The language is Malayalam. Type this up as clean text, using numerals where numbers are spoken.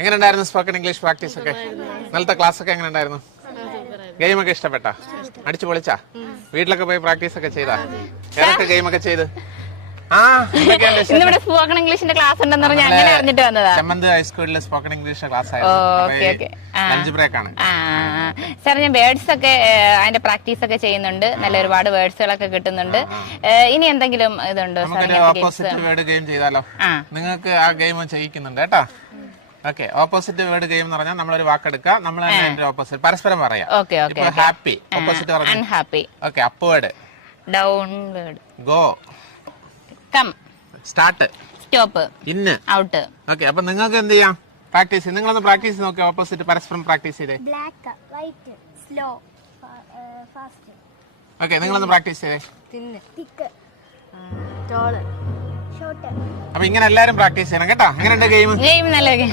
എങ്ങനെയുണ്ടായിരുന്നു സ്പോക്കൺ ഇംഗ്ലീഷ് പ്രാക്ടീസ് ഒക്കെ? ഇന്നലത്തെ ക്ലാസ് ഒക്കെ എങ്ങനെയുണ്ടായിരുന്നു? ഗെയിമൊക്കെ ഇഷ്ടപ്പെട്ടാ? അടിച്ചു പൊളിച്ചാ? വീട്ടിലൊക്കെ പോയി പ്രാക്ടീസ് ഒക്കെ ചെയ്താ? ഏതൊക്കെ ഗെയിമൊക്കെ ചെയ്ത്? ഇന്നിവിടെ സ്പോക്കൺ ഇംഗ്ലീഷിന്റെ ക്ലാസ് ഉണ്ടെന്ന് പറഞ്ഞാൽ അങ്ങനെ അറിഞ്ഞിട്ട് വന്നതാ. ചെമ്മന്ത് ഹൈസ്കൂളിലെ സ്പോക്കൺ ഇംഗ്ലീഷ് ക്ലാസ് ആയിരുന്നു. ലഞ്ച് ബ്രേക്ക് ആണ്. സാർ, ഞാൻ വേർഡ്സ് ഒക്കെ അതിന്റെ പ്രാക്ടീസ് ഒക്കെ ചെയ്യുന്നുണ്ട്. നല്ല ഒരുപാട് വേർഡ്സുകളൊക്കെ കിട്ടുന്നുണ്ട്. ഇനി എന്തെങ്കിലും ഇതുണ്ടോ സാർ? ഓപ്പോസിറ്റ് വേർഡ് ഗെയിം ചെയ്താലോ? നിങ്ങൾക്ക് ആ ഗെയിം ചെയ്യിക്കുന്നുണ്ട് കേട്ടോ. ഓക്കെ, ഓപ്പോസിറ്റ് വേർഡ് ഗെയിം എന്ന് പറഞ്ഞാൽ നമ്മളൊരു വാക്കെടുക്കുക, നമ്മൾ അതിന്റെ ഓപ്പോസിറ്റ് പരസ്പരം പറയാം. ഹാപ്പി ഓപ്പോസിറ്റ് പറഞ്ഞു. Unhappy. Okay, upward, downward, go, come, start, stop, in, out. Okay, അപ്പൊ നിങ്ങൾക്ക് എന്ത് ചെയ്യാം? പ്രാക്ടീസ് ചെയ്ത് നിങ്ങളൊന്ന് പ്രാക്ടീസ് നോക്കി ഓപ്പോസിറ്റ് പരസ്പരം പ്രാക്ടീസ് ചെയ്തേ. Black, white, slow, fast. Okay, നിങ്ങളൊന്ന് പ്രാക്ടീസ് ചെയ്തേ. തിക്ക്, ടോള്, ഷോർട്ട്. അപ്പൊ ഇങ്ങനെ എല്ലാരും പ്രാക്ടീസ് ചെയ്യണം കേട്ടോ. എങ്ങനെയുണ്ട് ഗെയിം? ഗെയിം നല്ല ഓക്കെ.